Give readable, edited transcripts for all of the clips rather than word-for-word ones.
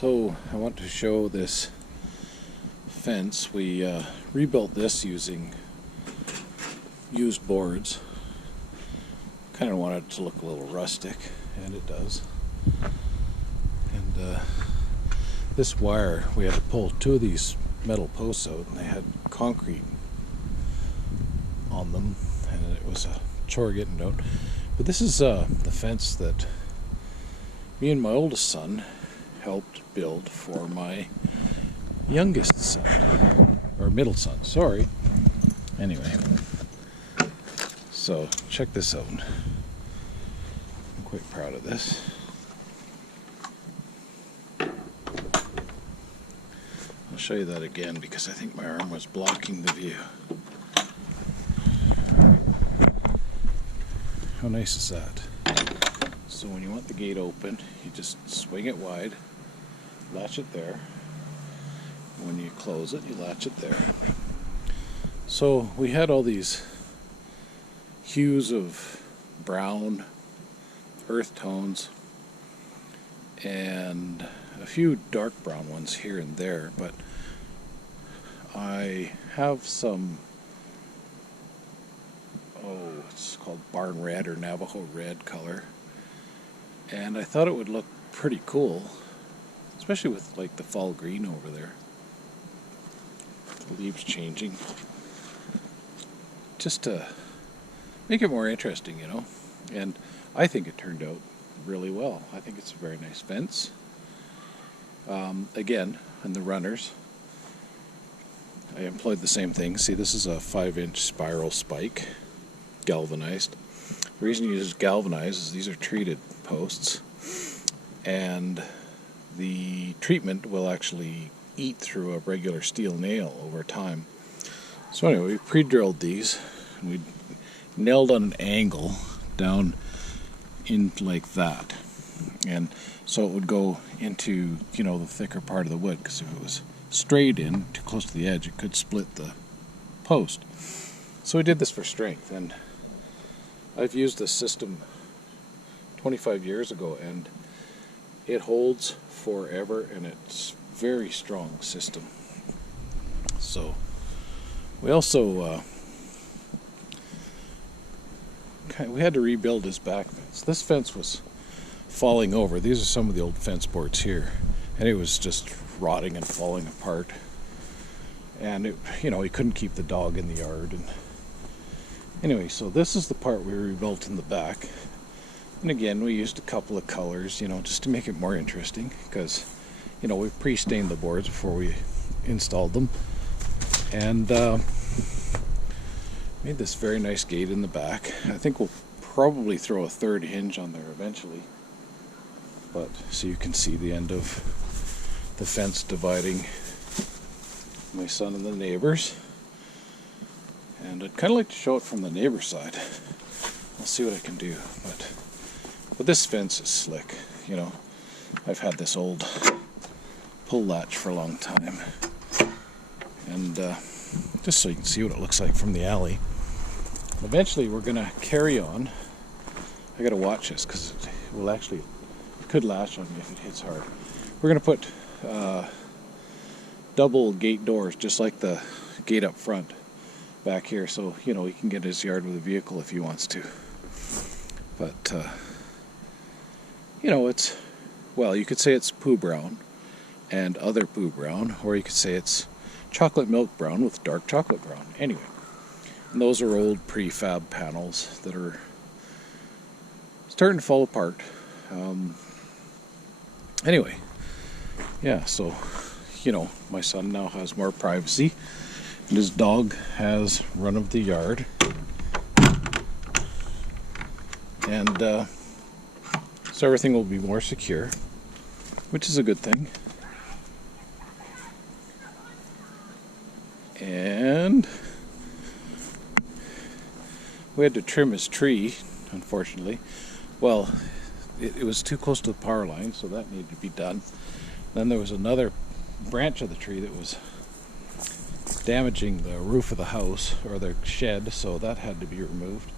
So I want to show this fence. We rebuilt this using used boards. Kind of wanted it to look a little rustic, and it does. And this wire, we had to pull two of these metal posts out, and they had concrete on them, and it was a chore getting it out. But this is the fence that me and my oldest son helped build for my youngest son, or middle son, sorry. Anyway, so check this out. I'm quite proud of this. I'll show you that again because I think my arm was blocking the view. How nice is that? So when you want the gate open, you just swing it wide, latch it there. When you close it, you latch it there. So we had all these hues of brown, earth tones, and a few dark brown ones here and there, but I have some, it's called barn red or Navajo red color, and I thought it would look pretty cool, especially with like the fall green over there, the leaves changing, just to make it more interesting, you know. And I think it turned out really well. I think it's a very nice fence. Again, on the runners, I employed the same thing. See, this is a 5-inch spiral spike, galvanized. The reason you use galvanized is these are treated posts, and the treatment will actually eat through a regular steel nail over time. So anyway, we pre-drilled these, and we nailed on an angle down in like that, and so it would go into, you know, the thicker part of the wood, because if it was straight in too close to the edge, it could split the post. So we did this for strength, and I've used this system 25 years ago, and it holds forever, and it's a very strong system. So we also we had to rebuild his back fence. This fence was falling over. These are some of the old fence boards here, and it was just rotting and falling apart. And it, you know, he couldn't keep the dog in the yard. And anyway, so this is the part we rebuilt in the back. And again, we used a couple of colors, you know, just to make it more interesting, because, you know, we pre-stained the boards before we installed them, and made this very nice gate in the back. I think we'll probably throw a third hinge on there eventually, but so you can see the end of the fence dividing my son and the neighbors. And I'd kind of like to show it from the neighbor's side. I'll see what I can do, but this fence is slick, you know. I've had this old pull latch for a long time, and just so you can see what it looks like from the alley. Eventually we're gonna carry on. I gotta watch this because it will actually, it could latch on me if it hits hard. We're gonna put double gate doors, just like the gate up front back here, so, you know, he can get his yard with a vehicle if he wants to. But you know, it's, well, you could say it's poo brown and other poo brown, or you could say it's chocolate milk brown with dark chocolate brown. Anyway, and those are old prefab panels that are starting to fall apart. Anyway, yeah, so, you know, my son now has more privacy, and his dog has run of the yard, and so everything will be more secure, which is a good thing. And we had to trim his tree, unfortunately. Well, it was too close to the power line, so that needed to be done. Then there was another branch of the tree that was damaging the roof of the house, or the shed, so that had to be removed.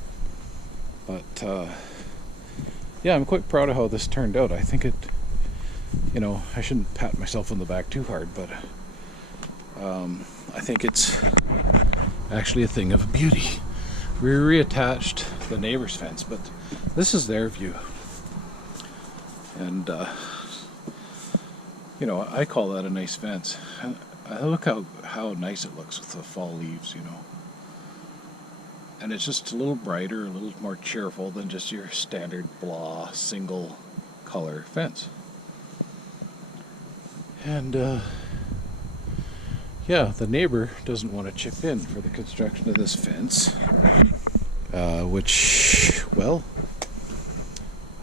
But yeah, I'm quite proud of how this turned out. I think you know, I shouldn't pat myself on the back too hard, but I think it's actually a thing of beauty. We reattached the neighbor's fence, but this is their view. And, you know, I call that a nice fence. Look how nice it looks with the fall leaves, you know. And it's just a little brighter, a little more cheerful than just your standard blah, single color fence. And, yeah, the neighbor doesn't want to chip in for the construction of this fence, which, well,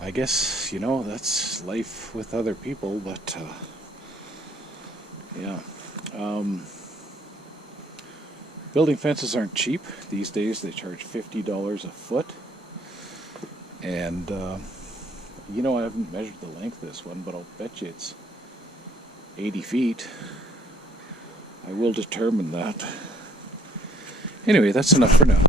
I guess, you know, that's life with other people, but, yeah. Building fences aren't cheap. These days they charge $50 a foot. And, you know, I haven't measured the length of this one, but I'll bet you it's 80 feet. I will determine that. Anyway, that's enough for now.